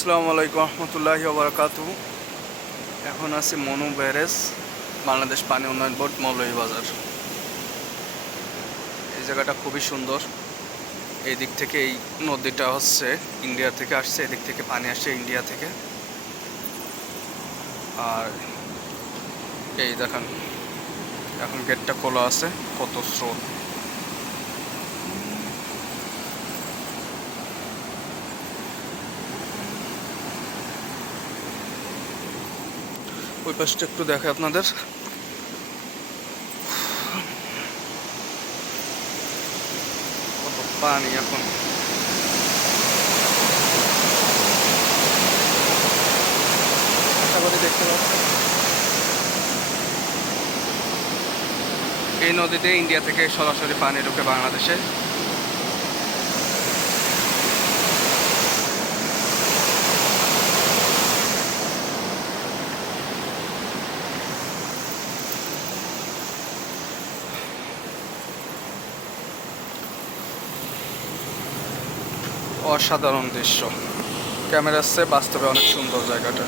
আসসালামু আলাইকুম রহমতুল্লাহি বারাকাতু এখন আছি মনু ব্যারেজ, বাংলাদেশ পানি উন্নয়ন বোর্ড মৌলভীবাজার এই জায়গাটা খুবই সুন্দর। এই দিক থেকে এই নদীটা হচ্ছে ইন্ডিয়া থেকে আসছে, এদিক থেকে পানি আসছে ইন্ডিয়া থেকে। আর এই দেখেন, এখন গেটটা খোলা আছে, কত স্রোত। ওই পাশটা একটু দেখে আপনাদের। পানি এখন। দেখতে এই নদীতে ইন্ডিয়া থেকে সরাসরি পানি ঢুকে বাংলাদেশে। অসাধারণ দৃশ্য। ক্যামেরার চেয়ে বাস্তবে অনেক সুন্দর জায়গাটা।